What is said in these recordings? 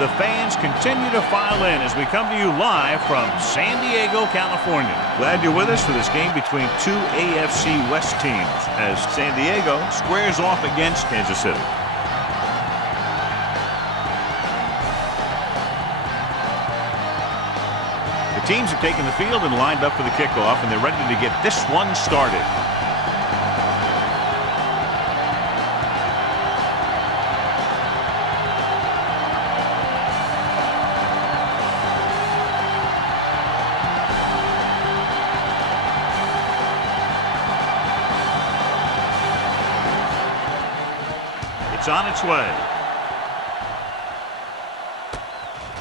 The fans continue to file in as we come to you live from San Diego, California. Glad you're with us for this game between two AFC West teams as San Diego squares off against Kansas City. The teams have taken the field and lined up for the kickoff, and they're ready to get this one started. It's on its way.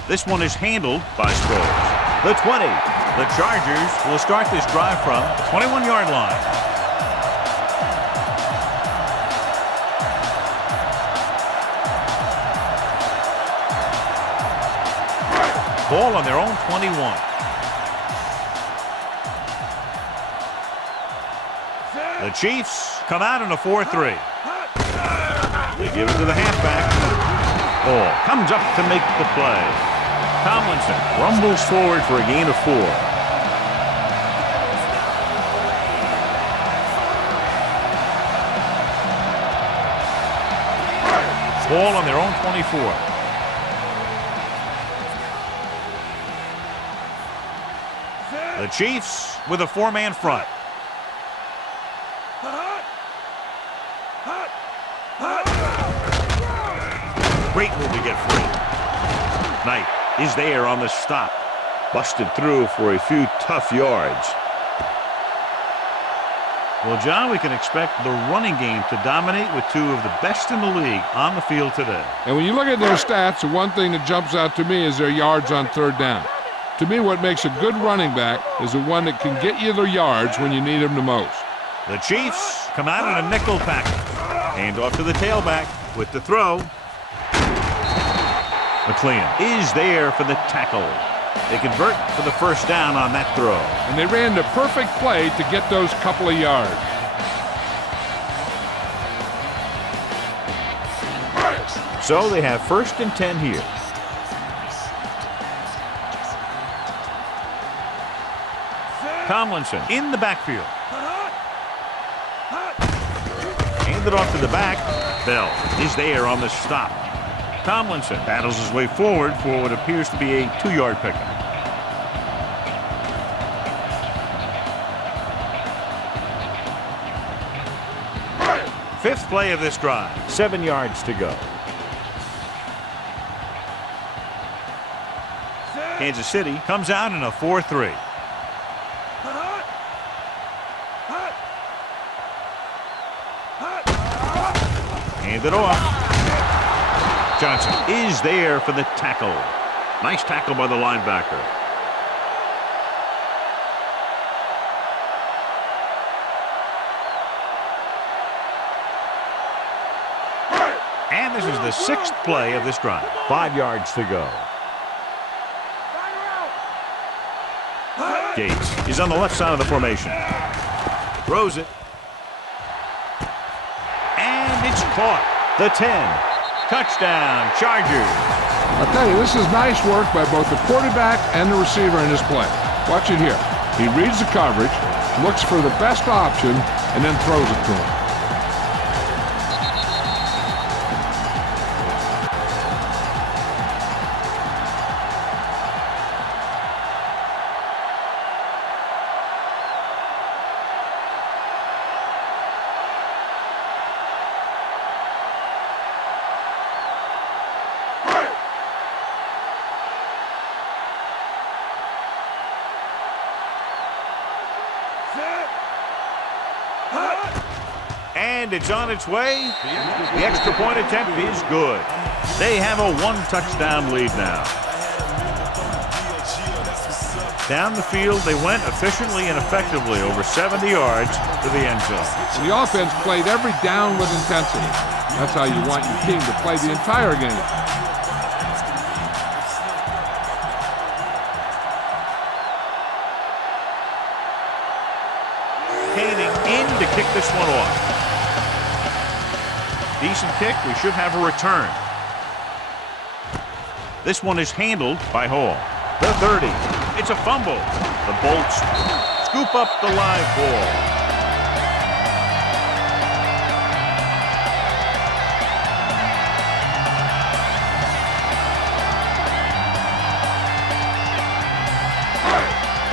This one is handled by Sproles. The 20. The Chargers will start this drive from the 21-yard line. Ball on their own 21. The Chiefs come out in a 4-3. They give it to the halfback. Ball comes up to make the play. Tomlinson rumbles forward for a gain of 4. Ball on their own 24. The Chiefs with a 4-man front. Great move to get free. Knight is there on the stop. Busted through for a few tough yards. Well, John, we can expect the running game to dominate with two of the best in the league on the field today. And when you look at their stats, the one thing that jumps out to me is their yards on third down. To me, what makes a good running back is the one that can get you the yards when you need them the most. The Chiefs come out in a nickel package. Hand off to the tailback with the throw. McLean is there for the tackle. They convert for the first down on that throw. And they ran the perfect play to get those couple of yards. So they have 1st and 10 here. Tomlinson in the backfield. Handed off to the back. Bell is there on the stop. Tomlinson battles his way forward for what appears to be a 2-yard pickup. Fifth play of this drive. 7 yards to go. Kansas City comes out in a 4-3. Handed off. Johnson is there for the tackle. Nice tackle by the linebacker. And this is the 6th play of this drive. 5 yards to go. Gates is on the left side of the formation. Throws it. And it's caught. The 10. Touchdown, Chargers. I'll tell you, this is nice work by both the quarterback and the receiver in this play. Watch it here. He reads the coverage, looks for the best option, and then throws it to him. And it's on its way. The extra point attempt is good. They have a 1-touchdown lead now. Down the field, they went efficiently and effectively over 70 yards to the end zone. The offense played every down with intensity. That's how you want your team to play the entire game. Caning in to kick this one off. Decent kick. We should have a return. This one is handled by Hall. The 30. It's a fumble. The Bolts scoop up the live ball.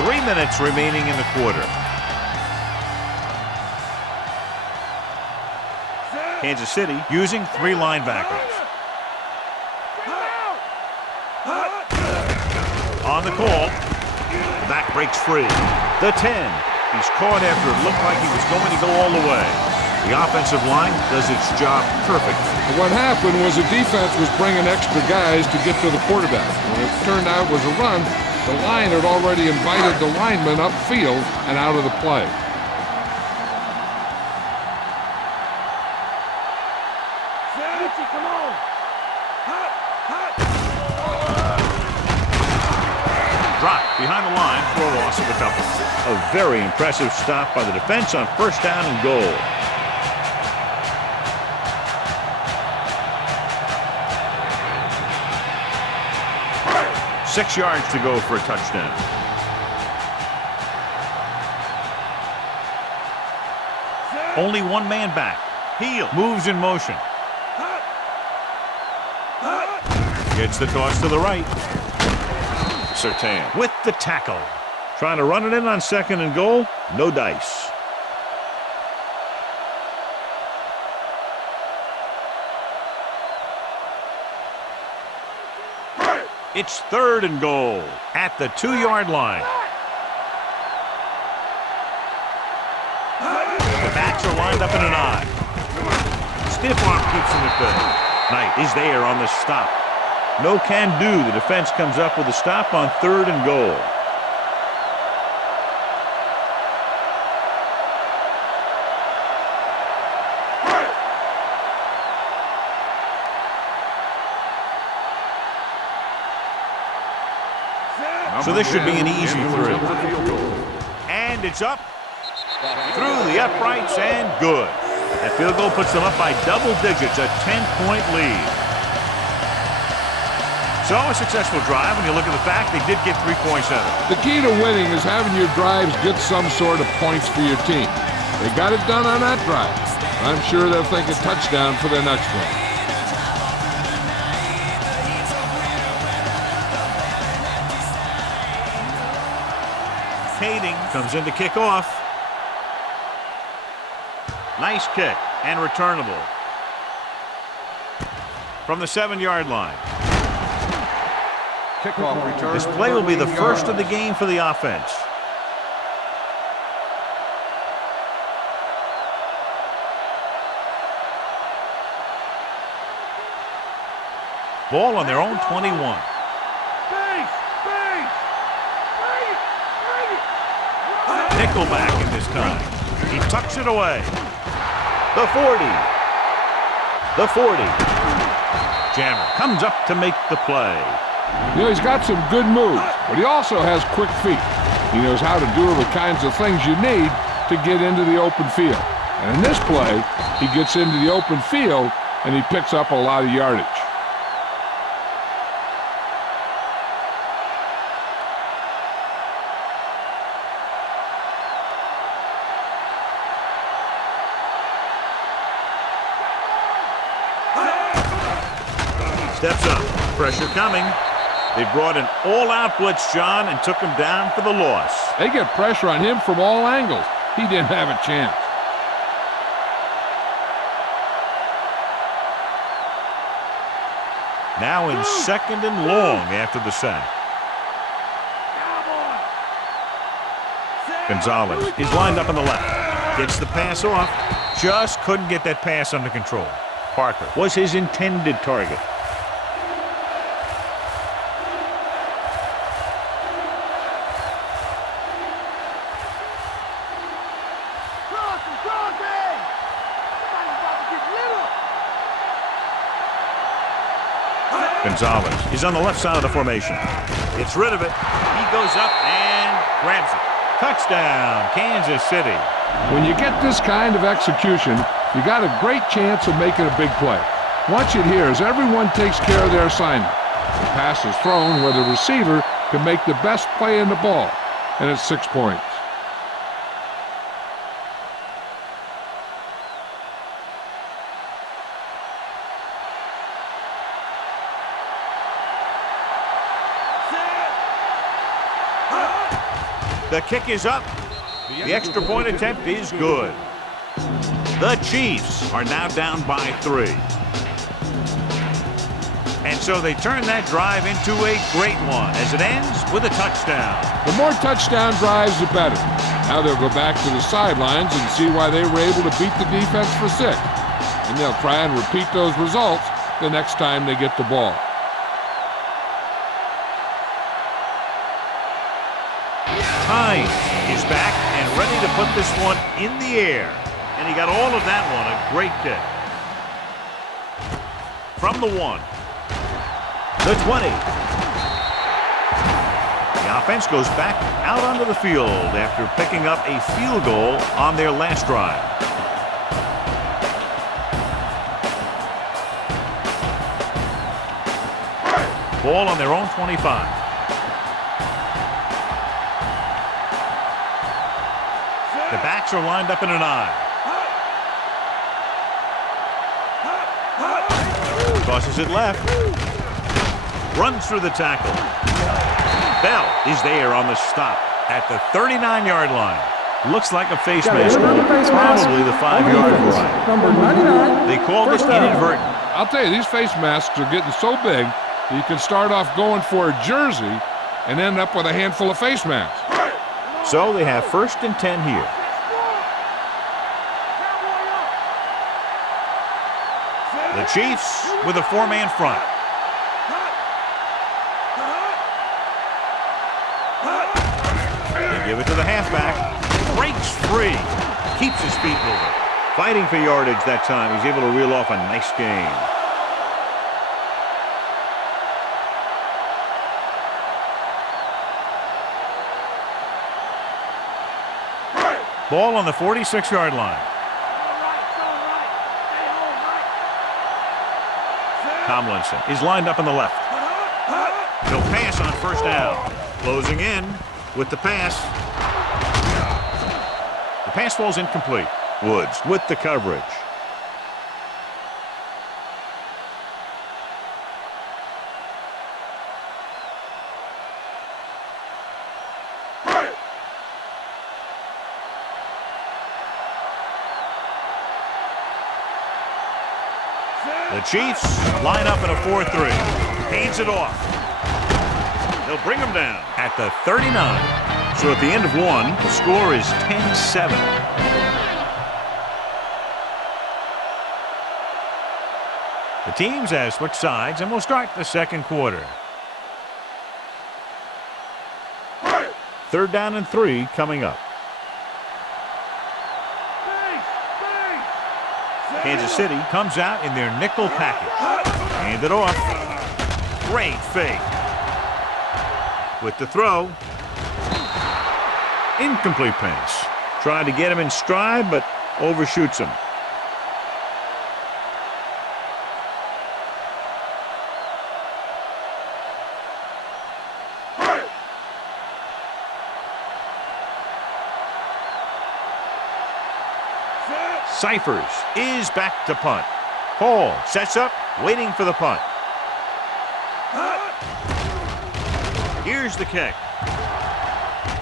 Three minutes remaining in the quarter. Kansas City using three linebackers. On the call, the back breaks free. The 10. He's caught after it looked like he was going to go all the way. The offensive line does its job perfectly. What happened was the defense was bringing extra guys to get to the quarterback. When it turned out it was a run, the line had already invited the lineman upfield and out of the play. Dropped behind the line for a loss of a couple. A very impressive stop by the defense on first down and goal. Six yards to go for a touchdown. Only one man back. Heel moves in motion. Gets the toss to the right. Surtain with the tackle. Trying to run it in on second and goal. No dice. It's third and goal at the 2-yard line. The backs are lined up in an eye. Stiff arm keeps him at bay. Knight is there on the stop. No can do. The defense comes up with a stop on third and goal. So this should be an easy three. And it's up through the uprights and good. That field goal puts them up by double digits, a 10-point lead. So a successful drive when you look at the fact they did get 3 points out of it. The key to winning is having your drives get some sort of points for your team. They got it done on that drive. I'm sure they'll think a touchdown for their next one. Kading comes in to kick off. Nice kick and returnable. From the 7-yard line. Kickoff return. This play will be the first of the game for the offense. Ball on their own 21. Nickelback in this time. He tucks it away. The 40. The 40. Jammer comes up to make the play. You know, he's got some good moves, but he also has quick feet. He knows how to do the kinds of things you need to get into the open field. And in this play, he gets into the open field and he picks up a lot of yardage. Steps up. Pressure coming. They brought an all-out blitz, John, and took him down for the loss. They get pressure on him from all angles. He didn't have a chance. Now in second and long after the sack. Gonzalez is lined up on the left. Gets the pass off. Just couldn't get that pass under control. Parker was his intended target. Gonzalez is on the left side of the formation. Gets rid of it. He goes up and grabs it. Touchdown, Kansas City. When you get this kind of execution, you got a great chance of making a big play. Watch it here as everyone takes care of their assignment. pass is thrown where the receiver can make the best play in the ball, and it's 6 points. The kick is up. The extra point attempt is good. The Chiefs are now down by 3. And so they turn that drive into a great one as it ends with a touchdown. The more touchdown drives, the better. Now they'll go back to the sidelines and see why they were able to beat the defense for 6. And they'll try and repeat those results the next time they get the ball. Time is back and ready to put this one in the air. And he got all of that one. A great kick. From the 1. The 20. The offense goes back out onto the field after picking up a field goal on their last drive. Ball on their own 25. The backs are lined up in an I. Tosses it left. Runs through the tackle. Bell is there on the stop at the 39-yard line. Looks like a face mask. Probably the 5-yard line. Number 99. They called it inadvertent. I'll tell you, these face masks are getting so big that you can start off going for a jersey and end up with a handful of face masks. So they have 1st and 10 here. The Chiefs with a 4-man front. They give it to the halfback. Breaks free. Keeps his feet moving. Fighting for yardage that time. He's able to reel off a nice gain. Ball on the 46-yard line. Tomlinson is lined up on the left. He'll pass on 1st down. Closing in with the pass. The pass falls incomplete. Woods with the coverage. The Chiefs line up in a 4-3. Hands it off. They'll bring him down at the 39. So at the end of 1, the score is 10-7. The teams have switched sides, and we'll start the second quarter. 3rd down and 3 coming up. Kansas City comes out in their nickel package. Hand it off. Great fake. With the throw. Incomplete pass. Tried to get him in stride, but overshoots him. Cyphers is back to punt. Hall sets up, waiting for the punt. Here's the kick.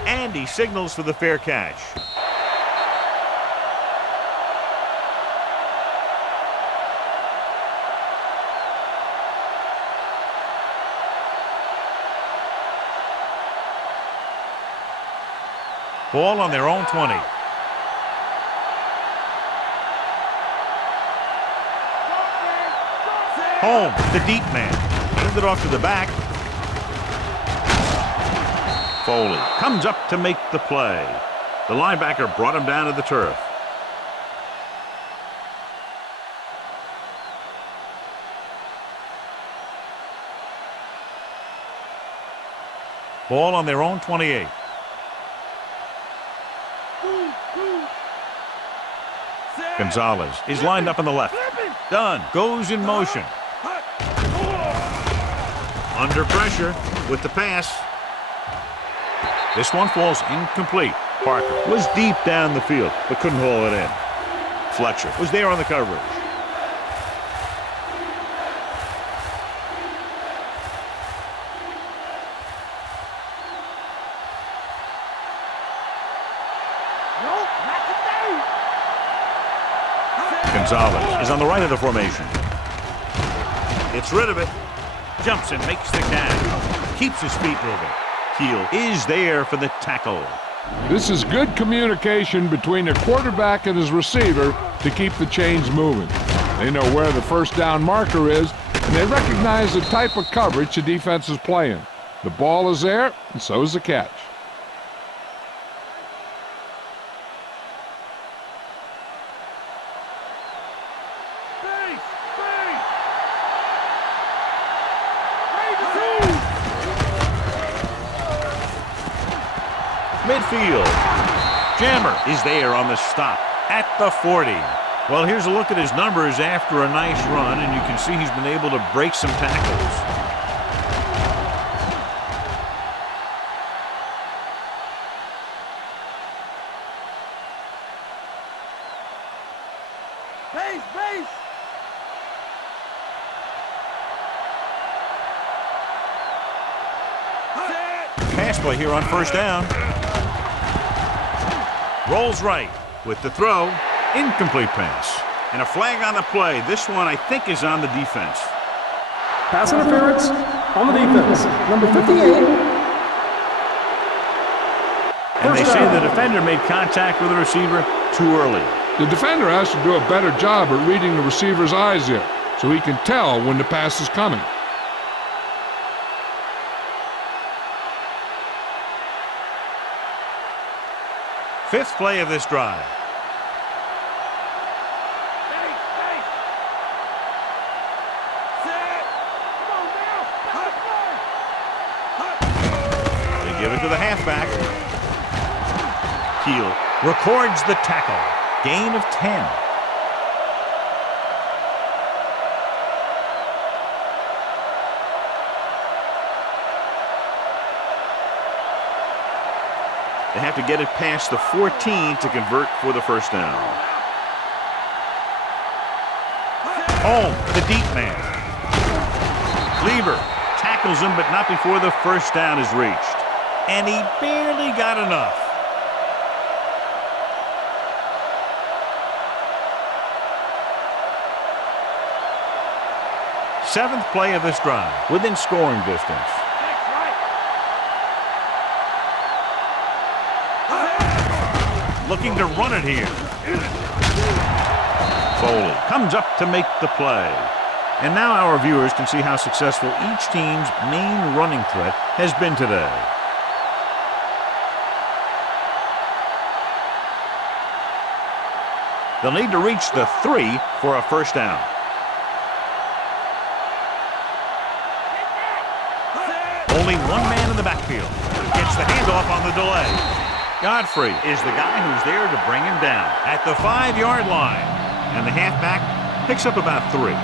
And he signals for the fair catch. Ball on their own 20. Home, the deep man. Sends it off to the back. Foley comes up to make the play. The linebacker brought him down to the turf. Ball on their own 28. Gonzalez is lined up on the left. Dunn goes in motion. Under pressure with the pass. This one falls incomplete. Parker was deep down the field, but couldn't haul it in. Fletcher was there on the coverage. Gonzalez is on the right of the formation. Gets rid of it. Jumps and makes the catch. Keeps his feet moving. Heel is there for the tackle. This is good communication between the quarterback and his receiver to keep the chains moving. They know where the first down marker is, and they recognize the type of coverage the defense is playing. The ball is there, and so is the catch. Midfield. Jammer is there on the stop at the 40. Well, here's a look at his numbers after a nice run, and you can see he's been able to break some tackles. Base! Pass play here on first down. Rolls right with the throw. Incomplete pass. And a flag on the play. This one, I think, is on the defense. Pass interference on the defense. Number 58. And they say the defender made contact with the receiver too early. The defender has to do a better job at reading the receiver's eyes here, so he can tell when the pass is coming. Fifth play of this drive. They give it to the halfback. Heel records the tackle. Gain of 10. They have to get it past the 14 to convert for the first down. Home, the deep man. Lieber tackles him, but not before the first down is reached. And he barely got enough. Seventh play of this drive, within scoring distance. Looking to run it here. Foley comes up to make the play. And now our viewers can see how successful each team's main running threat has been today. They'll need to reach the 3 for a first down. Only one man in the backfield. Gets the handoff on the delay. Godfrey is the guy who's there to bring him down at the 5-yard line. And the halfback picks up about 3.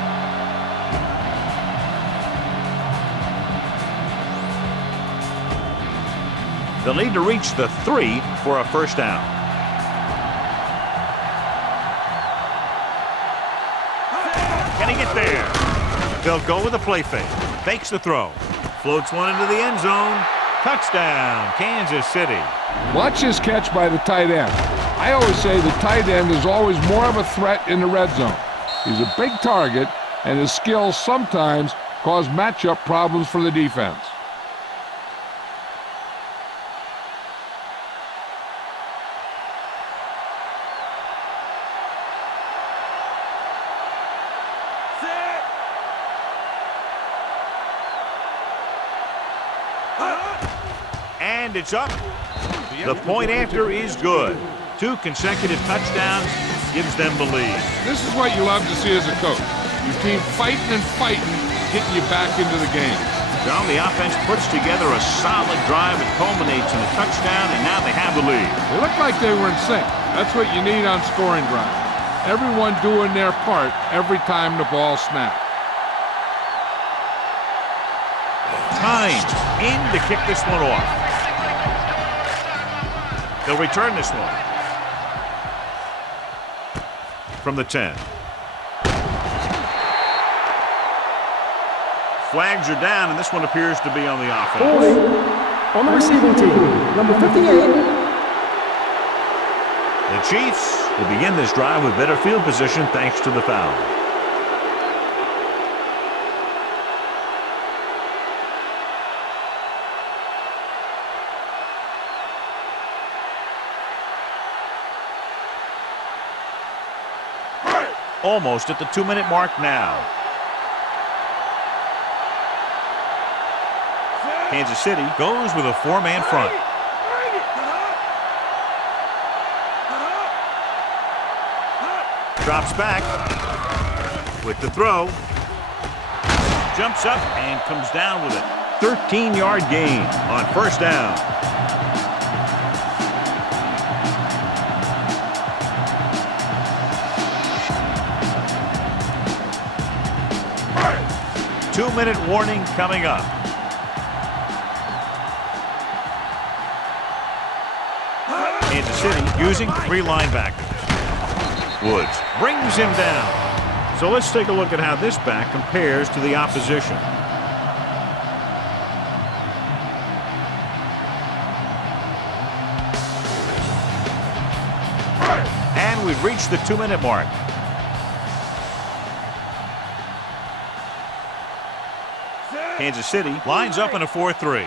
They'll need to reach the 3 for a first down. Can he get there? They'll go with a play fake. Fakes the throw. Floats one into the end zone. Touchdown, Kansas City. Watch this catch by the tight end. I always say the tight end is always more of a threat in the red zone. He's a big target, and his skills sometimes cause matchup problems for the defense. And it's up. The point after is good. 2 consecutive touchdowns gives them the lead. This is what you love to see as a coach. Your team fighting and fighting, getting you back into the game. John, the offense puts together a solid drive and culminates in a touchdown, and now they have the lead. They look like they were in sync. That's what you need on scoring drives. Everyone doing their part every time the ball snaps. Hines in to kick this one off. They'll return this one. From the 10. Flags are down, and this one appears to be on the offense. 40 on the receiving team, number 58. The Chiefs will begin this drive with better field position thanks to the foul. Almost at the 2-minute mark now. Kansas City goes with a 4-man front. Drops back with the throw. Jumps up and comes down with it. 13-yard gain on first down. Two-minute warning coming up. Kansas City using 3 linebackers. Woods brings him down. So let's take a look at how this back compares to the opposition. And we've reached the 2-minute mark. Kansas City lines up in a 4-3.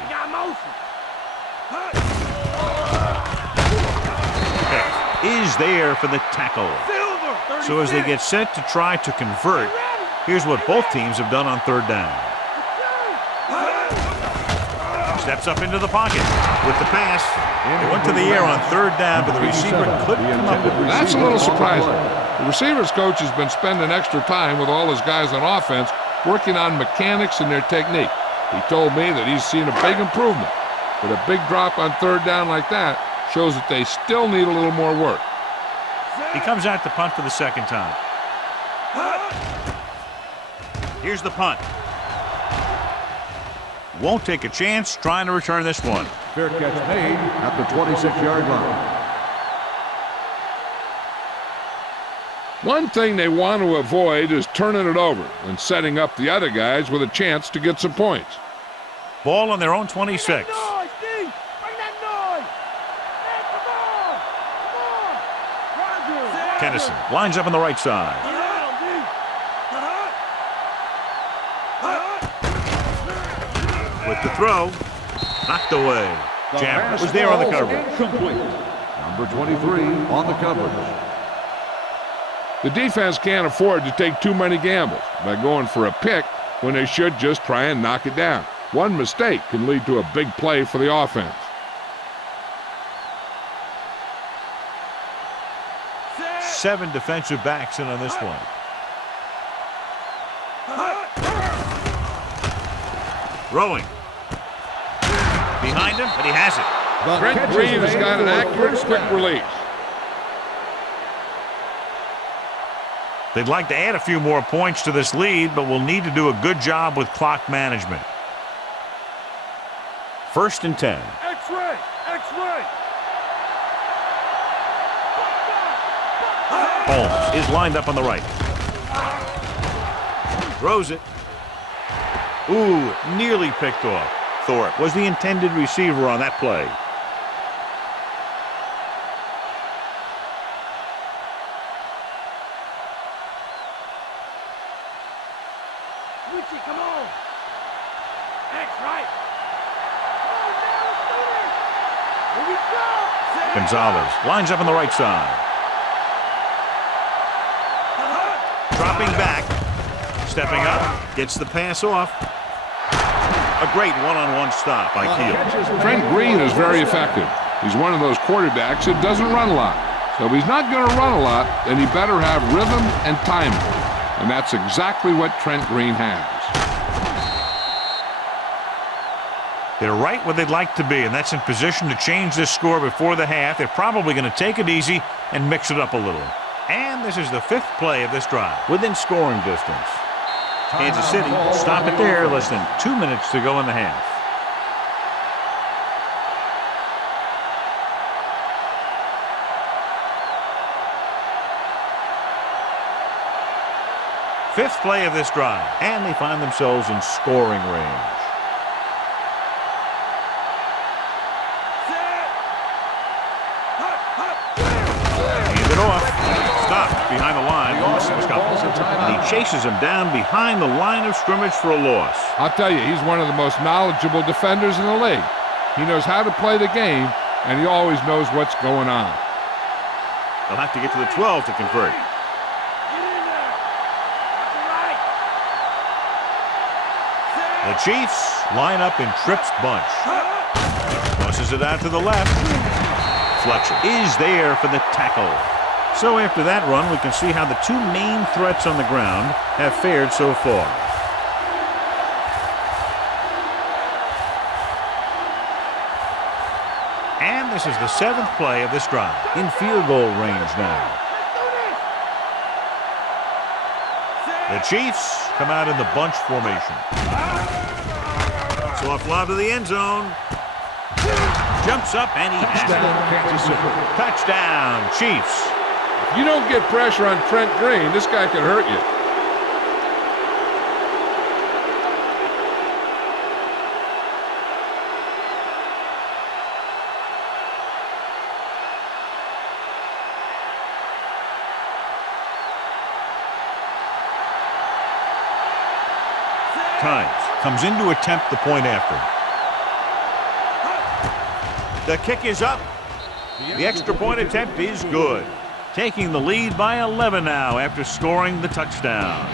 Is there for the tackle. So as they get set to try to convert, here's what both teams have done on third down. Steps up into the pocket with the pass. It went to the air on third down, but the receiver couldn't come up with it. That's a little surprising. The receivers coach has been spending extra time with all his guys on offense working on mechanics and their technique. He told me that he's seen a big improvement. But a big drop on third down like that shows that they still need a little more work. He comes out to punt for the second time. Here's the punt. Won't take a chance trying to return this one. Fair catch made at the 26-yard line. One thing they want to avoid is turning it over and setting up the other guys with a chance to get some points. Ball on their own 26. Kennison lines up on the right side. With the throw, knocked away. Jammer was there on the coverage. Complete. Number 23 on the coverage. The defense can't afford to take too many gambles by going for a pick when they should just try and knock it down. One mistake can lead to a big play for the offense. Seven defensive backs in on this one. Throwing. Behind him, but he has it. Trent Green has got an accurate, quick release. They'd like to add a few more points to this lead, but will need to do a good job with clock management. 1st and 10. X-ray! X-ray! Holmes is lined up on the right. Throws it. Ooh, nearly picked off. Thorpe was the intended receiver on that play. Richie, come on! X-right! Here we go! Gonzalez lines up on the right side. Dropping back, stepping up, gets the pass off. A great one-on-one stop by Keel. Trent Green is very effective. He's one of those quarterbacks that doesn't run a lot. So if he's not going to run a lot, then he better have rhythm and timing. And that's exactly what Trent Green has. They're right where they'd like to be, and that's in position to change this score before the half. They're probably going to take it easy and mix it up a little. And this is the 5th play of this drive, within scoring distance. Kansas City stop it there. Less than 2 minutes to go in the half. Fifth play of this drive, and they find themselves in scoring range. Hand it off. Stopped behind the line. And he chases him down behind the line of scrimmage for a loss. I'll tell you, he's one of the most knowledgeable defenders in the league. He knows how to play the game, and he always knows what's going on. They'll have to get to the 12 to convert. The Chiefs line up in trips bunch. Tosses it out to the left. Fletcher is there for the tackle. So after that run, we can see how the two main threats on the ground have fared so far. And this is the seventh play of this drive. In field goal range now. The Chiefs come out in the bunch formation. Soft lob to the end zone. Jumps up and he has it. Touchdown, Chiefs. If you don't get pressure on Trent Green, this guy could hurt you. Times comes in to attempt the point after. The kick is up. The extra point attempt is good. Taking the lead by 11 now after scoring the touchdown.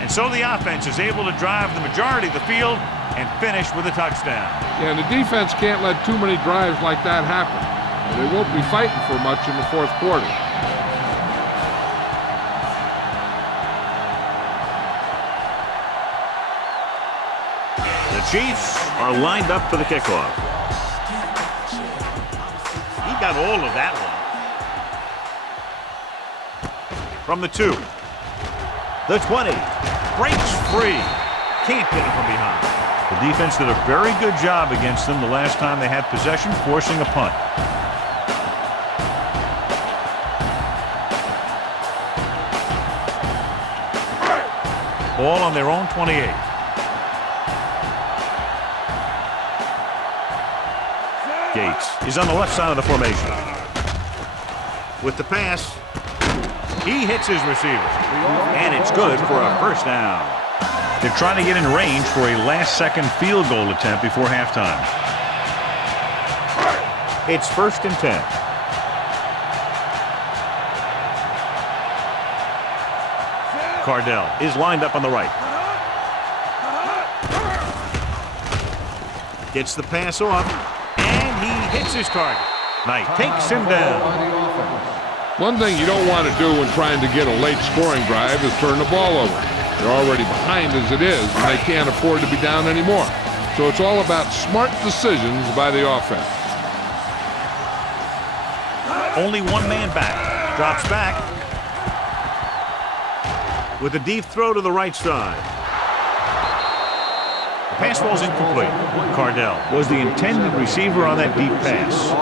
And so the offense is able to drive the majority of the field and finish with a touchdown. Yeah, and the defense can't let too many drives like that happen. They won't be fighting for much in the fourth quarter. The Chiefs are lined up for the kickoff. He got all of that one. From the 2. The 20. Breaks free. Can't get it from behind. The defense did a very good job against them the last time they had possession, forcing a punt. Ball on their own 28. Gates is on the left side of the formation. With the pass, he hits his receiver, and it's good for a first down. They're trying to get in range for a last-second field goal attempt before halftime. It's 1st and 10. Cardell is lined up on the right. Gets the pass off, and he hits his target. Knight takes him down. One thing you don't want to do when trying to get a late scoring drive is turn the ball over. They're already behind as it is, and they can't afford to be down anymore. So it's all about smart decisions by the offense. Only one man back. Drops back. With a deep throw to the right side. The pass ball's incomplete. Cardell was the intended receiver on that deep pass.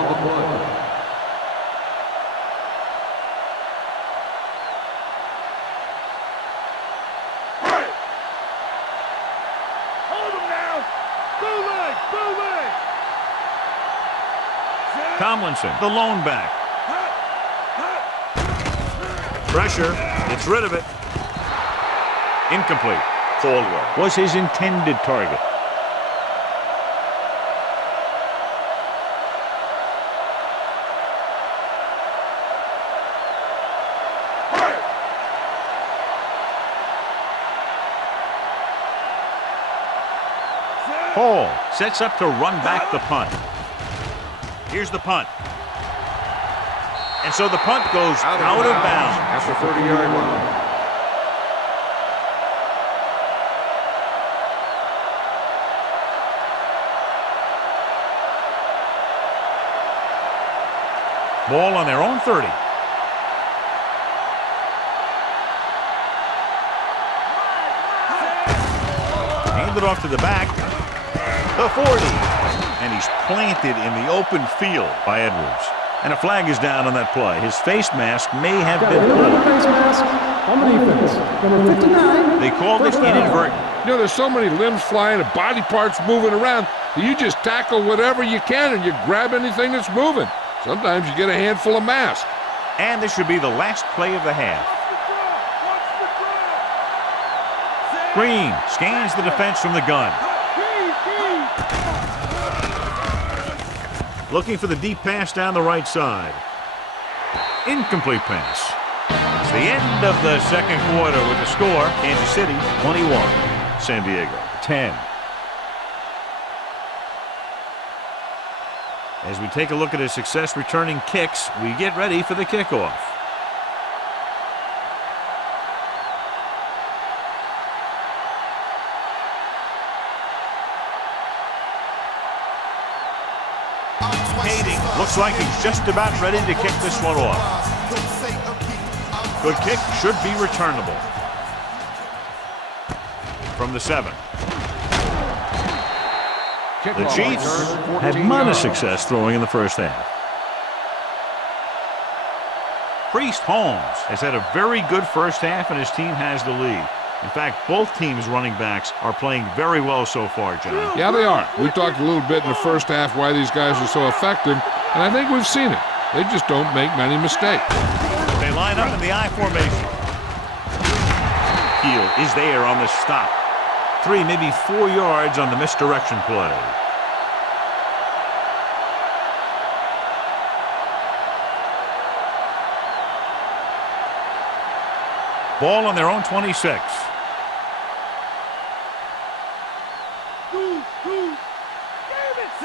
Tomlinson, the lone back. Pressure, gets rid of it. Incomplete. Caldwell was his intended target. Hall sets up to run back the punt. Here's the punt. And so the punt goes out of bounds. After 30-yard line. Ball on their own 30. hand it off to the back. The 40. And he's planted in the open field by Edwards. And a flag is down on that play. His face mask may have been pulled. Face mask on the defense. Number 59. They called it inadvertent. You know, there's so many limbs flying and body parts moving around that you just tackle whatever you can and you grab anything that's moving. Sometimes you get a handful of mask. And this should be the last play of the half. Green scans the defense from the gun. Looking for the deep pass down the right side. Incomplete pass. It's the end of the second quarter with the score. Kansas City 21, San Diego 10. As we take a look at his success returning kicks, we get ready for the kickoff. Looks like he's just about ready to kick this one off. Good kick, should be returnable. From the 7. The Chiefs had modest success throwing in the first half. Priest Holmes has had a very good first half, and his team has the lead. In fact, both teams' running backs are playing very well so far, John. Yeah, they are. We talked a little bit in the first half why these guys are so effective, and I think we've seen it. They just don't make many mistakes. They line up in the I formation. Heel is there on the stop. 3, maybe 4 yards on the misdirection play. Ball on their own 26.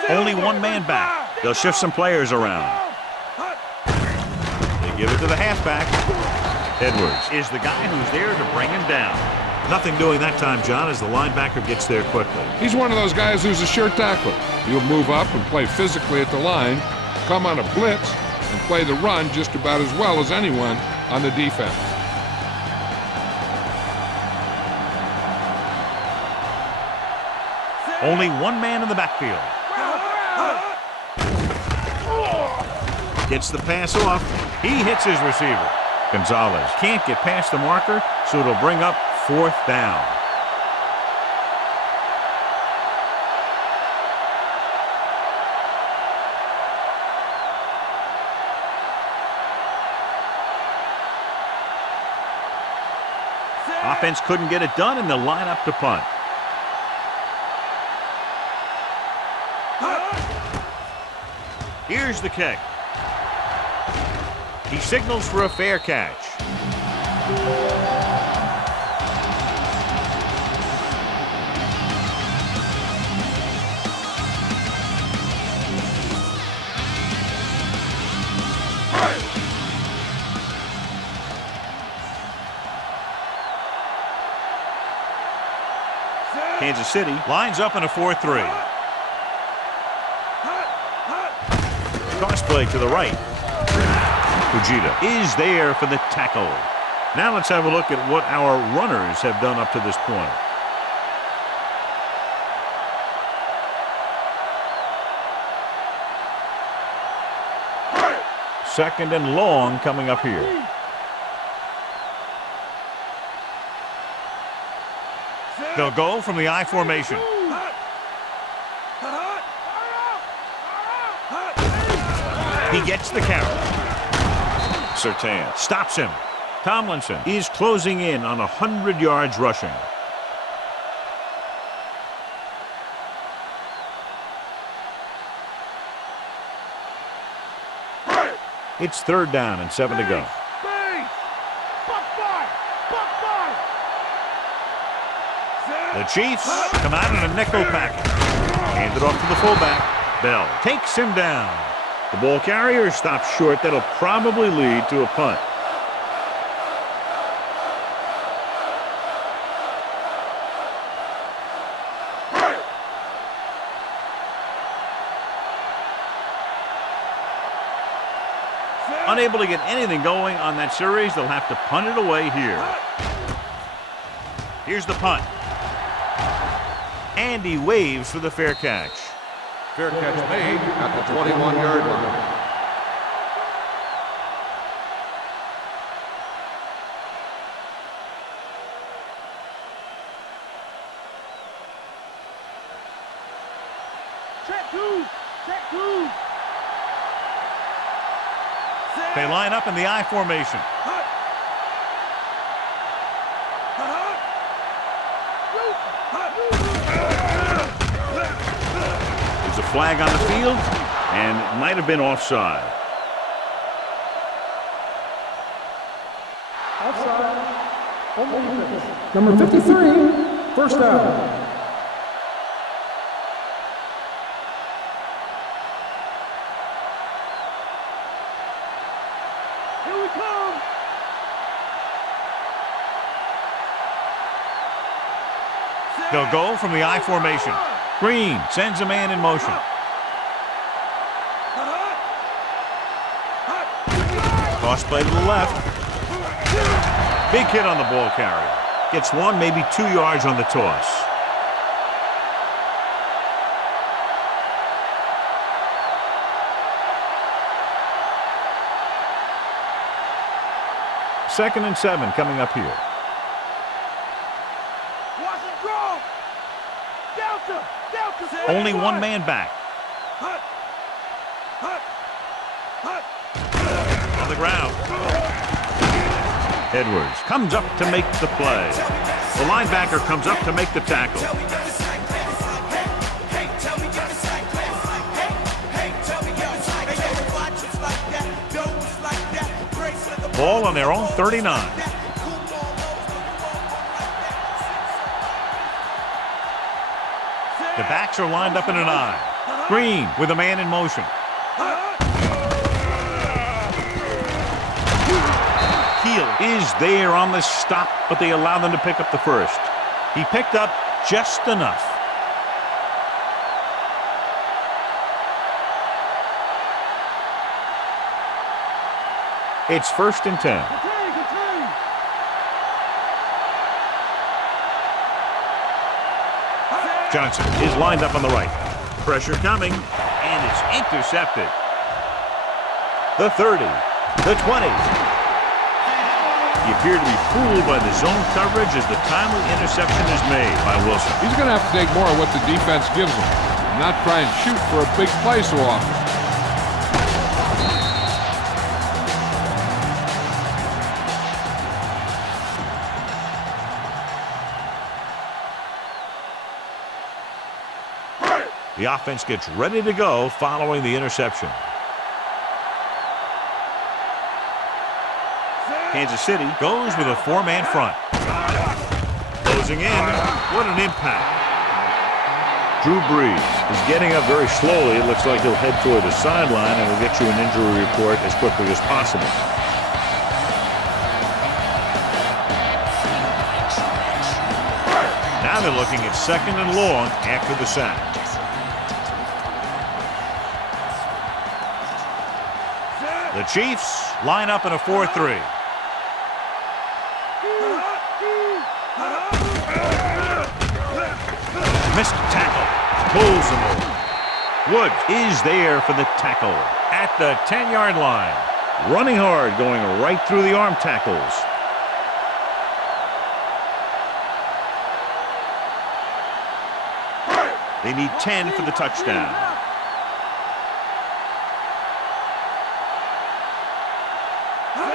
Only one man back. They'll shift some players around. They give it to the halfback. Edwards is the guy who's there to bring him down. Nothing doing that time, John, as the linebacker gets there quickly. He's one of those guys who's a sure tackler. He'll move up and play physically at the line, come on a blitz, and play the run just about as well as anyone on the defense. Only one man in the backfield. Gets the pass off. He hits his receiver. Gonzalez can't get past the marker, so it'll bring up 4th down. Offense couldn't get it done, and they'll line up to punt. Here's the kick. He signals for a fair catch. Kansas City lines up in a 4-3. Toss play to the right. Fujita is there for the tackle. Now let's have a look at what our runners have done up to this point. Second and long coming up here. They'll go from the I formation. He gets the carry. Surtain stops him. Tomlinson is closing in on 100 yards rushing. It's 3rd down and 7 to go. The Chiefs come out in a nickel package. Hand it off to the fullback. Bell takes him down. The ball carrier stops short. That'll probably lead to a punt. Unable to get anything going on that series, they'll have to punt it away here. Here's the punt. And he waves for the fair catch. Fair catch made at the 21-yard line. They line up in the I formation. There's a flag on the field, and it might have been offside. Offside. Number 53, first down. They'll go from the I formation. Green sends a man in motion. Toss play to the left. Big hit on the ball carrier. Gets 1, maybe 2 yards on the toss. Second and 7 coming up here. Only one man back. On the ground. Edwards comes up to make the play. The linebacker comes up to make the tackle. Ball on their own 39. The backs are lined up in an I. Green with a man in motion. Keel is there on the stop, but they allow them to pick up the first. He picked up just enough. It's 1st and 10. Johnson is lined up on the right. Pressure coming, and it's intercepted. The 30, the 20. He appeared to be fooled by the zone coverage as the timely interception is made by Wilson. He's going to have to take more of what the defense gives him, not try and shoot for a big play so often. The offense gets ready to go following the interception. Kansas City goes with a 4-man front. Closing in. What an impact. Drew Brees is getting up very slowly. It looks like he'll head toward the sideline, and we'll get you an injury report as quickly as possible. Now they're looking at 2nd and long after the sack. The Chiefs line up in a 4-3. Missed tackle. Pulls him over. Woods is there for the tackle at the 10-yard line. Running hard, going right through the arm tackles. They need 10 for the touchdown.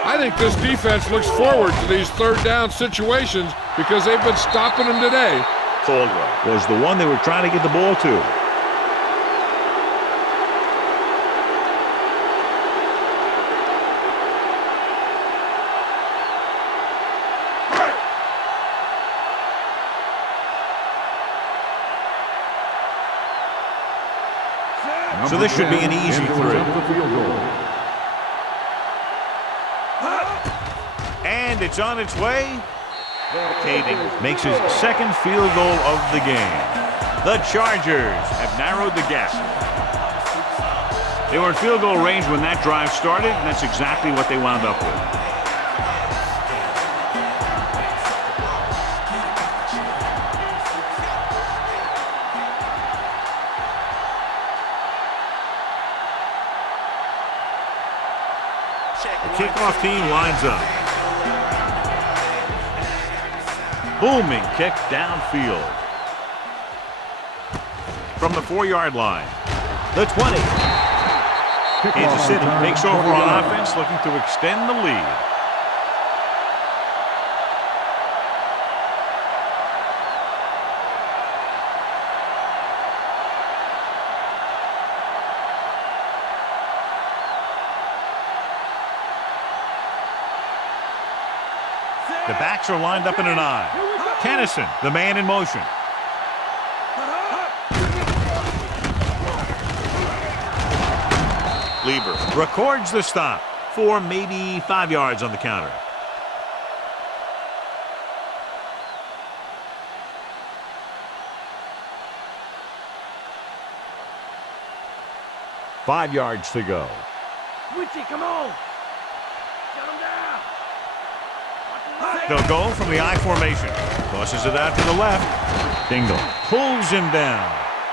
I think this defense looks forward to these 3rd down situations because they've been stopping them today. Caldwell was the one they were trying to get the ball to. So this should be an easy 3. And it's on its way. Kading makes his 2nd field goal of the game. The Chargers have narrowed the gap. They were in field goal range when that drive started, and that's exactly what they wound up with. kickoff team lines up. Booming kick downfield. From the 4-yard line. The 20. Kansas City takes over on offense, looking to extend the lead. The backs are lined up in an eye. Tennyson, the man in motion. Lieber records the stop for maybe 5 yards on the counter. Five yards to go. Witchy, come on. Shut him down. They'll go from the I formation. Tosses it out to the left. Dingle pulls him down.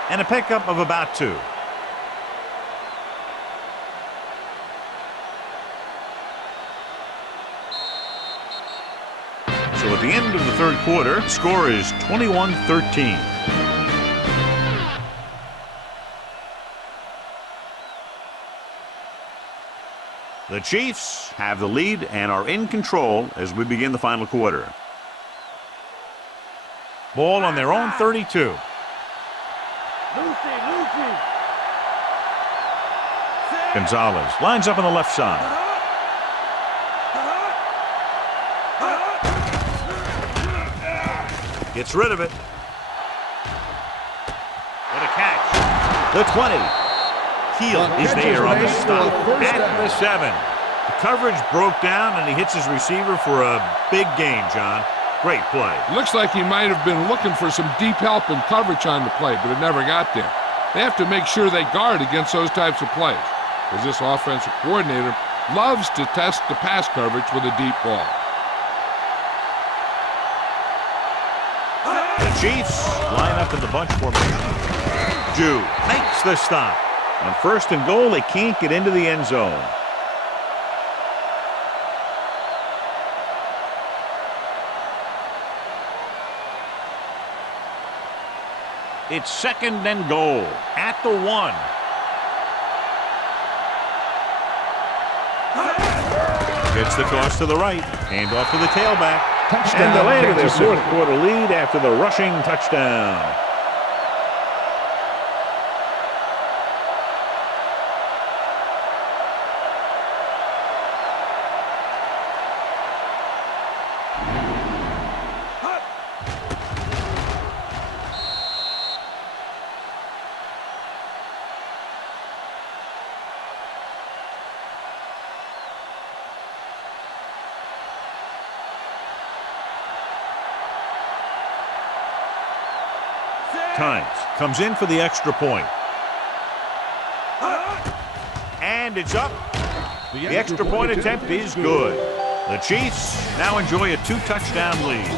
And a pickup of about 2. So at the end of the third quarter, score is 21-13. The Chiefs have the lead and are in control as we begin the final quarter. Ball on their own 32. Gonzalez lines up on the left side. Gets rid of it. What a catch. The 20. Heel is there on the stop at the 7. The coverage broke down, and he hits his receiver for a big gain, John. Great play. Looks like he might have been looking for some deep help and coverage on the play, but it never got there. They have to make sure they guard against those types of plays, because this offensive coordinator loves to test the pass coverage with a deep ball. The Chiefs line up in the bunch formation. Jew makes the stop. On 1st and goal, they can't get into the end zone. It's 2nd and goal at the 1. Gets the toss to the right. Hand off to the tailback. Touchdown, And they'll add to their Kansas City. 4th quarter lead after the rushing touchdown. Times comes in for the extra point. And it's up. The extra point attempt is good. The Chiefs now enjoy a 2-touchdown lead.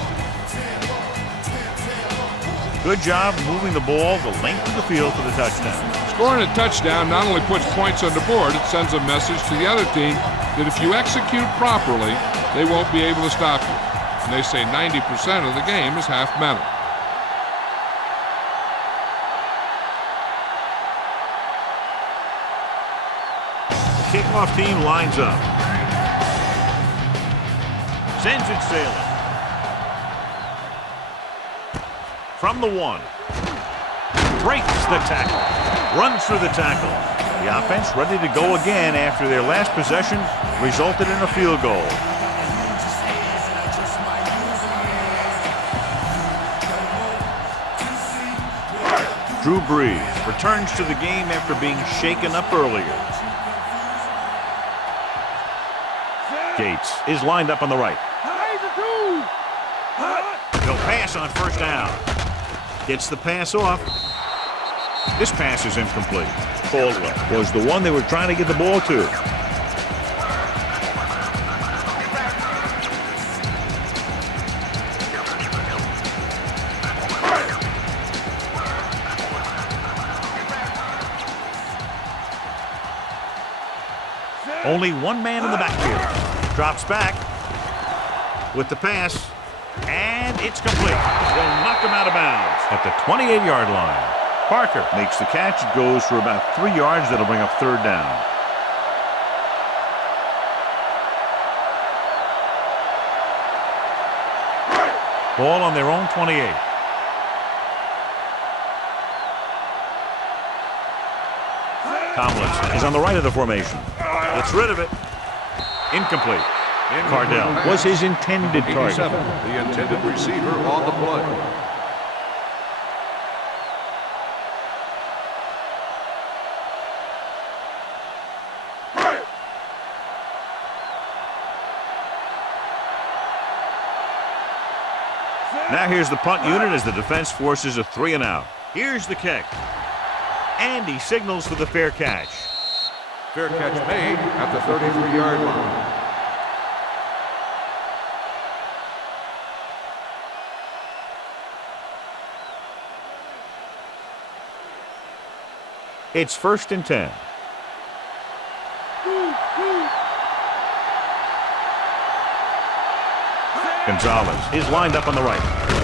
Good job moving the ball the length of the field for the touchdown. Scoring a touchdown not only puts points on the board, it sends a message to the other team that if you execute properly, they won't be able to stop you. And they say 90% of the game is half mental. Kickoff team lines up. Sends it sailing. From the 1. Breaks the tackle. Runs through the tackle. The offense ready to go again after their last possession resulted in a field goal. Drew Brees returns to the game after being shaken up earlier. Gates is lined up on the right. He'll pass on 1st down. Gets the pass off. This pass is incomplete. Caldwell was the one they were trying to get the ball to. Only one man in the backfield. Drops back with the pass, and it's complete. They'll knock him out of bounds at the 28-yard line. Parker makes the catch. It goes for about 3 yards. That'll bring up third down. Ball on their own 28. Tomlinson is on the right of the formation. Gets rid of it. Incomplete. Cardell was his intended target. The intended receiver on the play. Now here's the punt unit as the defense forces a 3 and out. Here's the kick. And he signals for the fair catch. Fair catch made at the 33-yard line. It's 1st and 10. Gonzalez is lined up on the right.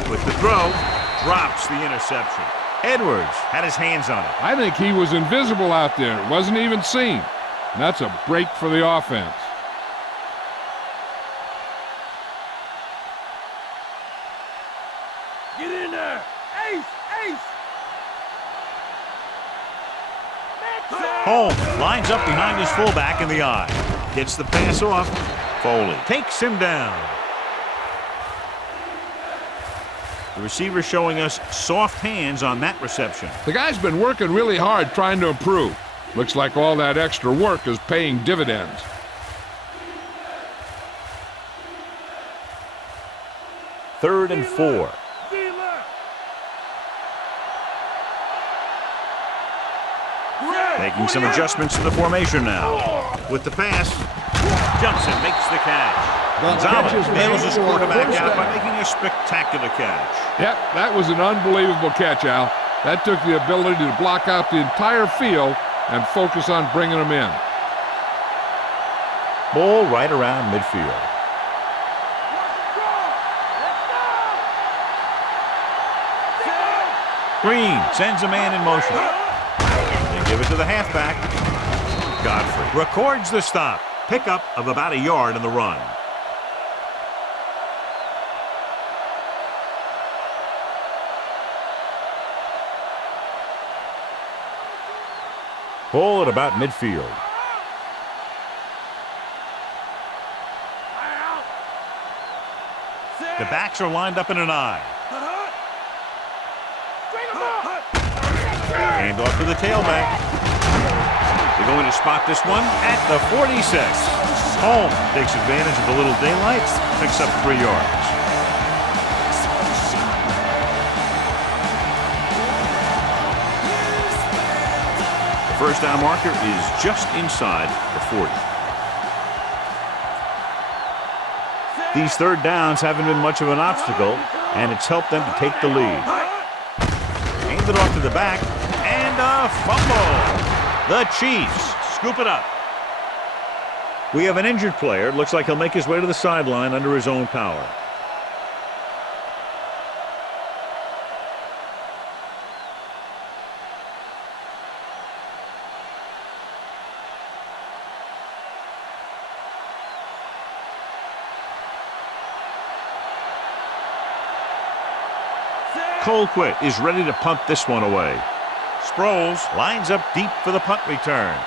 With the throw, drops the interception. Edwards had his hands on it. I think he was invisible out there. It wasn't even seen. And that's a break for the offense. Get in there. Ace, ace. Holmes lines up behind his fullback in the eye. Gets the pass off. Foley takes him down. The receiver showing us soft hands on that reception. The guy's been working really hard trying to improve. Looks like all that extra work is paying dividends. Third and 4. Making some adjustments to the formation now. With the pass, Johnson makes the catch. Gonzalez bails his quarterback out by making a spectacular catch. Yep, that was an unbelievable catch, Al. That took the ability to block out the entire field and focus on bringing them in. Ball right around midfield. Green sends a man in motion. They give it to the halfback. Godfrey records the stop. Pickup of about a yard in the run. Ball at about midfield. The backs are lined up in an eye. Hand off to the tailback. They're going to spot this one at the 46. Holmes takes advantage of the little daylight, picks up 3 yards. The first down marker is just inside the 40. These third downs haven't been much of an obstacle, and it's helped them to take the lead. Hand it off to the back, and a fumble. The Chiefs scoop it up. We have an injured player. It looks like he'll make his way to the sideline under his own power. Colquitt is ready to punt this one away. Sproles lines up deep for the punt return.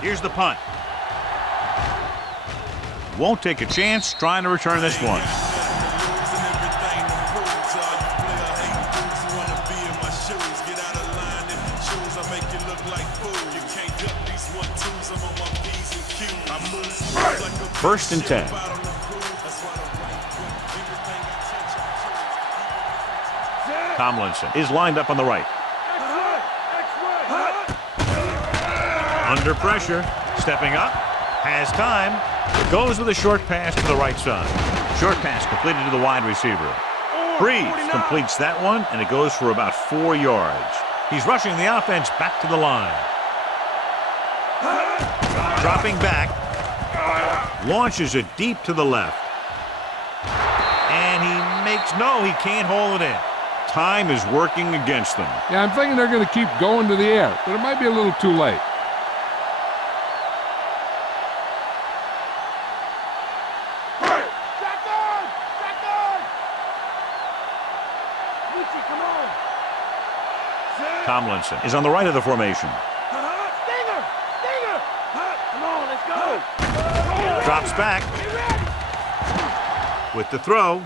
Here's the punt. Won't take a chance trying to return this one. 1st and 10. Tomlinson is lined up on the right. Under pressure, stepping up, has time, goes with a short pass to the right side. Short pass completed to the wide receiver. Breeze completes that one, and it goes for about 4 yards. He's rushing the offense back to the line. Dropping back, launches it deep to the left. And he can't hold it in. Time is working against them. Yeah, I'm thinking they're going to keep going to the air, but it might be a little too late. Tomlinson is on the right of the formation. Stinger! Come on, let's go! Drops back. With the throw.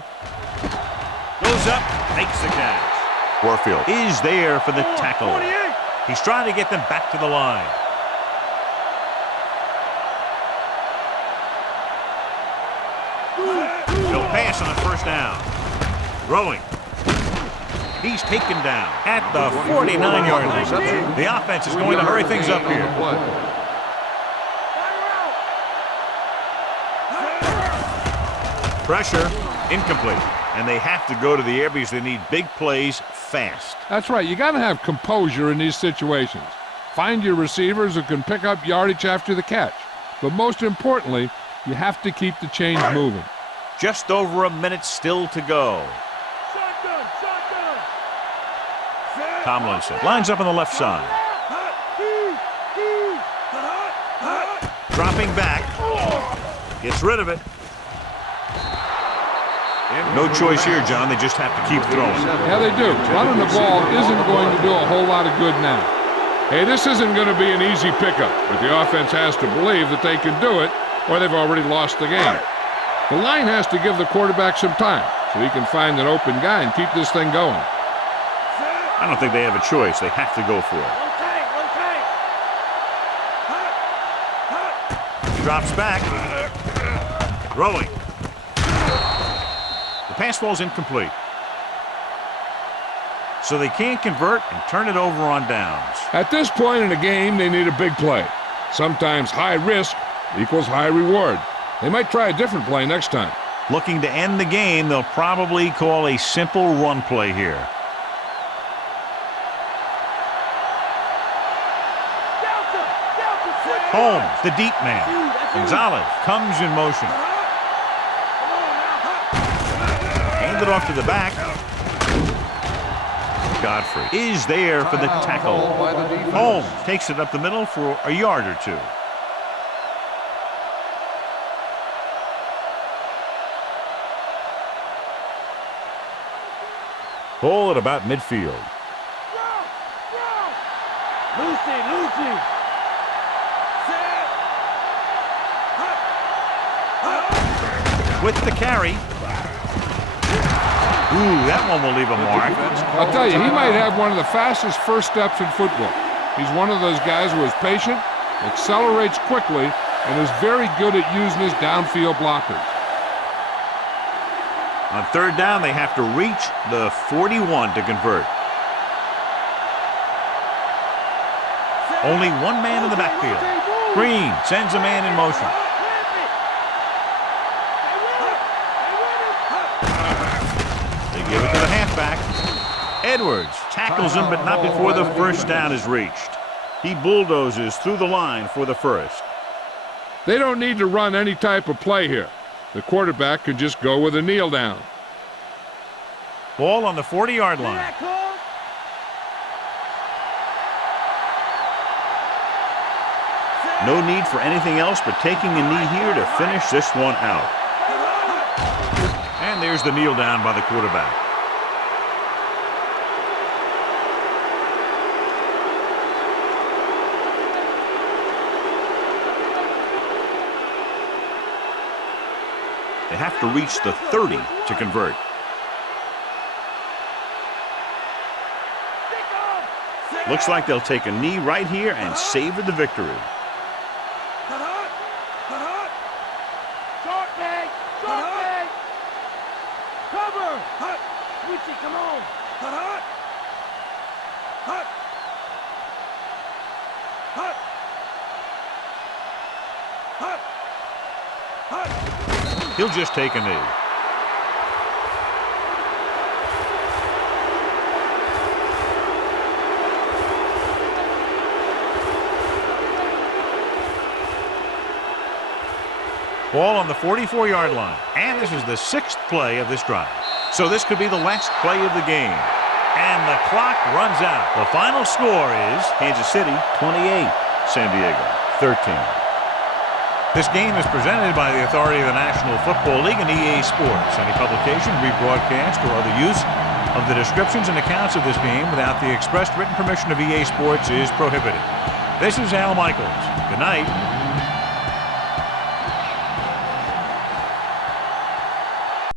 Goes up, makes the catch. Warfield is there for the tackle. He's trying to get them back to the line. He'll pass on the 1st down. Throwing. He's taken down at the 49-yard line. The offense is going to hurry things up here. Pressure, incomplete. And they have to go to the air because they need big plays fast. That's right. You got to have composure in these situations. Find your receivers who can pick up yardage after the catch. But most importantly, you have to keep the chains moving. Just over a minute still to go. Tomlinson lines up on the left side. Dropping back. Gets rid of it. No choice here, John. They just have to keep throwing. Yeah, they do. Running the ball isn't going to do a whole lot of good now. Hey, this isn't going to be an easy pickup, but the offense has to believe that they can do it, or they've already lost the game. The line has to give the quarterback some time so he can find an open guy and keep this thing going. I don't think they have a choice. They have to go for it. Drops back. Throwing. The pass ball's incomplete. So they can't convert and turn it over on downs. At this point in the game, they need a big play. Sometimes high risk equals high reward. They might try a different play next time. Looking to end the game, they'll probably call a simple run play here. Holmes, the deep man. Gonzalez comes in motion. Hand it off to the back. Godfrey is there for the tackle. Holmes takes it up the middle for a yard or two. Ball at about midfield. Lucy. With the carry. Ooh, that one will leave a mark. I'll tell you, he might have one of the fastest first steps in football. He's one of those guys who is patient, accelerates quickly, and is very good at using his downfield blockers. On 3rd down, they have to reach the 41 to convert. Only one man in the backfield. Green sends a man in motion. Give it to the halfback. Edwards tackles him, but not before the 1st down is reached. He bulldozes through the line for the 1st. They don't need to run any type of play here. The quarterback can just go with a kneel down. Ball on the 40-yard line. No need for anything else but taking a knee here to finish this one out. And there's the kneel down by the quarterback. They have to reach the 30 to convert. Looks like they'll take a knee right here and savor the victory. Come on. Hut, hut. Hut. Hut. Hut. Hut. He'll just take a knee. Ball on the 44-yard line. And this is the 6th play of this drive. So this could be the last play of the game. And the clock runs out. The final score is Kansas City 28, San Diego 13. This game is presented by the authority of the National Football League and EA Sports. Any publication, rebroadcast, or other use of the descriptions and accounts of this game without the expressed written permission of EA Sports is prohibited. This is Al Michaels. Good night.